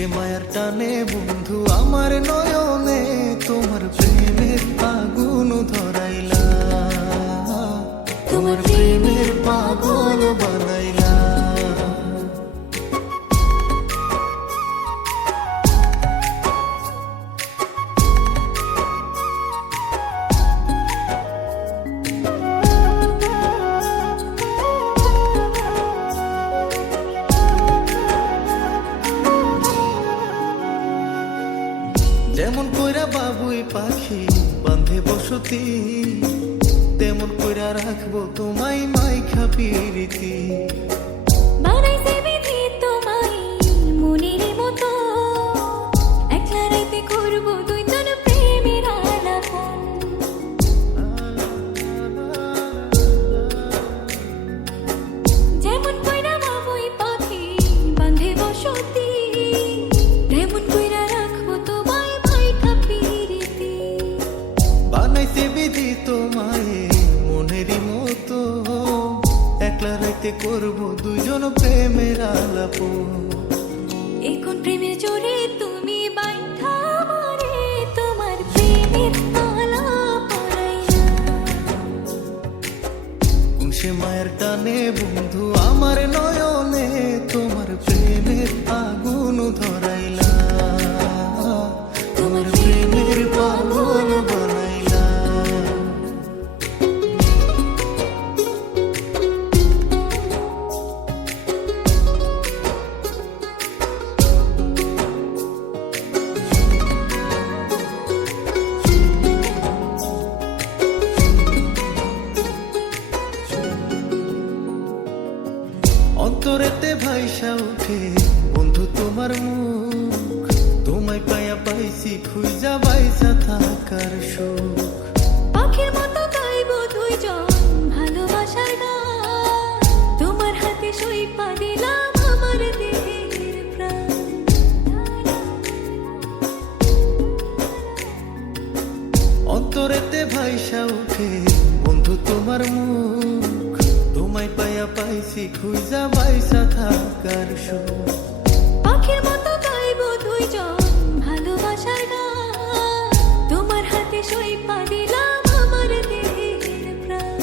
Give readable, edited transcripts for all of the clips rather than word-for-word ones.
সে মায়ার টানে বন্ধু আমার নয়নে তোমার প্রেমের আগুন ধরাইলা, তোমার প্রেমের পাগল বানাইলা। যেমন কইরা বাবুই পাখি বাঁধে বসতি, তেমন কইরা রাখবো তোমায় মাইখা পিরিতি। বানাইছে বিধি তোমায় মনের মতো, একলা রাইতে করব দুইজন প্রেমের আলাপন। যেমন কইরা বাবুই পাখি বাঁধে বসতি, তেমন কইরা রাখবো তোমায় মাইখা পিরিতি। বানাইছে বিধি তোমায় মনেরই মতো, একলা রাইতে করবো দুইজন প্রেমের আলাপ। এখন প্রেমের জোরে তুমি বাইন্ধা আমারে তোমার প্রেমের মালা পরাইয়া। কোন সে মায়ের টানে বন্ধু আমার নয়নে তোমার প্রেমের আগুন ধরাইলা, তোমার প্রেমের পাগল বানাইলা। অন্তরেতে ভাইসা উঠে বন্ধু তোমার মুখ, তোমায় পায়া পাইছি খুঁজা বাইসা থাকার সুখ। পাখির মতো গাইব দুইজন ভালোবাসার গান, তোমার হাতে সইপা দিলাম আমার দেহের প্রাণ। অন্তরেতে ভাইসা উঠে বন্ধু তোমার মুখ, তোমায় পায়া পাইছি খুঁজা বাইসা থাকার সুখ। পাখির মতো গাইব দুইজন ভালোবাসার গান, তোমার হাতে সইপা দিলাম আমার দেহের প্রাণ।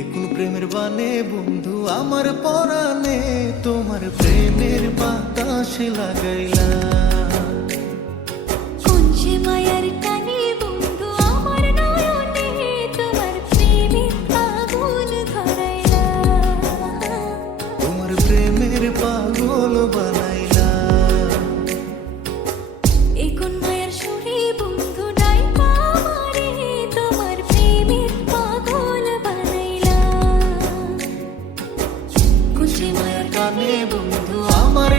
এখন প্রেমের বানে বন্ধু আমার পরাণে তোমার প্রেমের বাতাসে লাগাইলা। কোন সে মায়ার টানে বন্ধু আমার নয়নে তোমার প্রেমের আগুন ধরাইলা, তোমার প্রেমের পাগল বানাইলা। এখন মায়ার সুরে বন্ধু ডাইকা আমারে তোমার প্রেমের পাগল বানাইলা। খুশি মায়ের টানে বন্ধু আমার